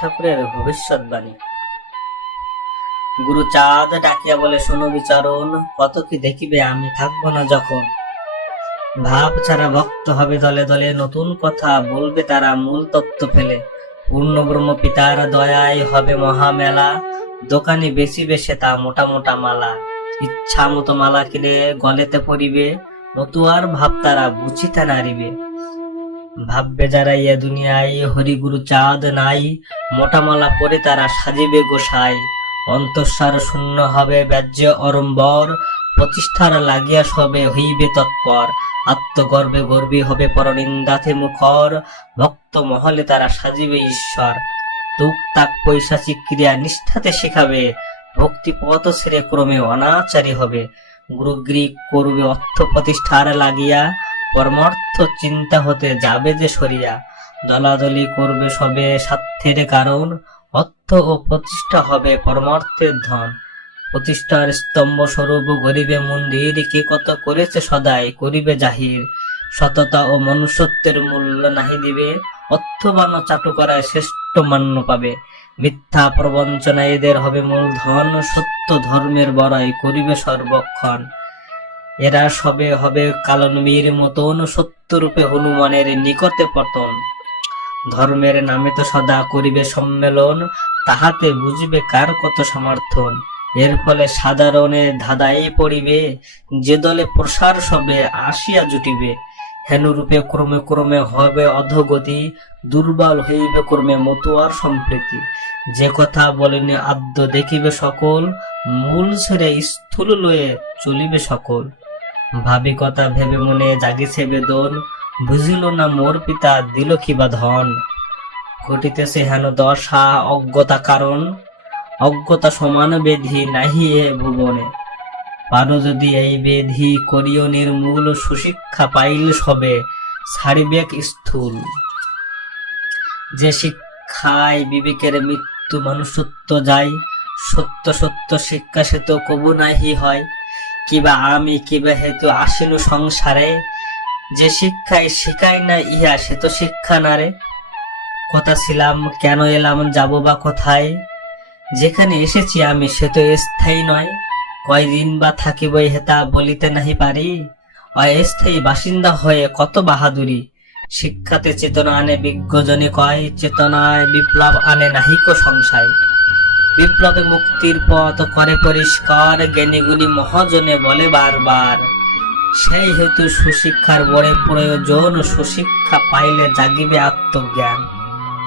ঠাকুরের ভবিষ্যৎবাণী গুরু চাঁদ ডাকিয়া বলে, শোনো বিচারণ, কত কি দেখিবে আমি, থাকব না যখন। ভাব ছাড়া ভক্ত হবে দলে দলে, নতুন কথা বলবে তারা মূল তত্ত্ব ফেলে। পূর্ণ ব্রহ্ম পিতার দয়ায় হবে মহামেলা, দোকানে বেশি বেশে তা মোটা মোটা মালা। ইচ্ছা মতো মালা কিনে গলেতে পরিবে নতুয়ার ভাব তারা বুঝিতে নারিবে ভাববে যারা ইয়ে দুনিয়ায়, হরিগুরু চাঁদ নাই, মোটামালা পরে তারা সাজিবে গোসাই। অন্তঃসার শূন্য হবে ব্যাজ্য অরম্বর, প্রতিষ্ঠার লাগিয়া সবে হইবে তৎপর। আত্মগর্বে গর্বী হবে পরনিন্দাতে মুখর, ভক্ত মহলে তারা সাজিবে ঈশ্বর। টুকটাক পৈশাচিক ক্রিয়া নিষ্ঠাতে শেখাবে ভক্তি পথ ছেড়ে ক্রমে অনাচারী হবে। গুরুগ্রী করবে অর্থ প্রতিষ্ঠার লাগিয়া পরমার্থ চিন্তা হতে যাবে যে সরিয়া দলাদলি করবে সবে স্বার্থের কারণ, অর্থ ও প্রতিষ্ঠা হবে পরমার্থের ধন। প্রতিষ্ঠার স্তম্ভ স্বরূপ গরিবে মন্দির, কে কত করেছে সদাই করিবে জাহির। সততা ও মনুষ্যত্বের মূল্য নাহি দিবে, অর্থবান চাটু করায় শ্রেষ্ঠ মান্য পাবে। মিথ্যা প্রবঞ্চনা এদের হবে মূলধন, সত্য ধর্মের বড়াই করিবে সর্বক্ষণ। এরা সবে হবে কালনবীর মতন সত্যরূপে হনুমানের নিকটে পতন। ধর্মের নামে তো সদা করিবে সম্মেলন, তাহাতে বুঝবে কার কত সমর্থন এর ফলে সাধারণে ধাঁধাই পড়িবে, যে দলে প্রসার সবে আসিয়া জুটিবে। হেনুরূপে ক্রমে ক্রমে হবে অধগতি, দুর্বল হইবে ক্রমে মতুয়ার সম্প্রীতি। যে কথা বলেনি আদ্য দেখিবে সকল, মূল ছেড়ে স্থূল লয়ে চলিবে সকল। ভাবি কথা ভেবে মনে জাগিছে বেদন। বুঝিল না মোর পিতা দিল কি বা ধন। ঘটিতেছে হেন দশা, অজ্ঞতা কারণ। অজ্ঞতা সমান বেধি নাহি এ ভুবনে। পারো যদি এই বেধি করিও নির্মূল সুশিক্ষা পাইল সবে ছাড়িবেক স্থূল। যে শিক্ষায় বিবেকের মৃত্যু মনুষ্যত্ব যায়, সত্য সত্য শিক্ষা সে তো কবু নাহি হয়। কিবা আমি, কিবা হেতু আসিনু সংসারে। যে শিক্ষায় শিখাই না ইহা, সে তো শিক্ষা না রে। কথা ছিলাম, কেন এলাম, যাব বা কোথায়? যেখানে এসেছি আমি, সে তো স্থায়ী নয়। কয়দিন বা থাকিব হেতা বলিতে নাহি পারি। অস্থায়ী বাসিন্দা হয়ে কত বাহাদুরি। শিক্ষাতে চেতনা আনে বিজ্ঞজনে কয়, চেতনায় বিপ্লব আনে নাহিক সংশয়। বিপ্লবে মুক্তির পথ করে পরিষ্কার জ্ঞানীগুলি মহাজনে বলে বারবার, সেই হেতু সুশিক্ষার বড় প্রয়োজন, সুশিক্ষা পাইলে জাগিবে আত্মজ্ঞান।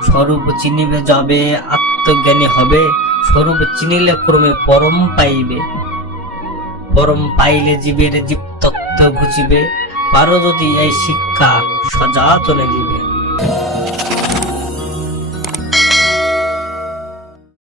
স্বরূপ চিনিবে যাবে আত্মজ্ঞানী হবে, স্বরূপ চিনিলে ক্রমে পরম পাইবে। পরম পাইলে জীবের জীব তত্ত্ব ঘুচিবে পারো যদি এই শিক্ষা সযাতনে দিবে।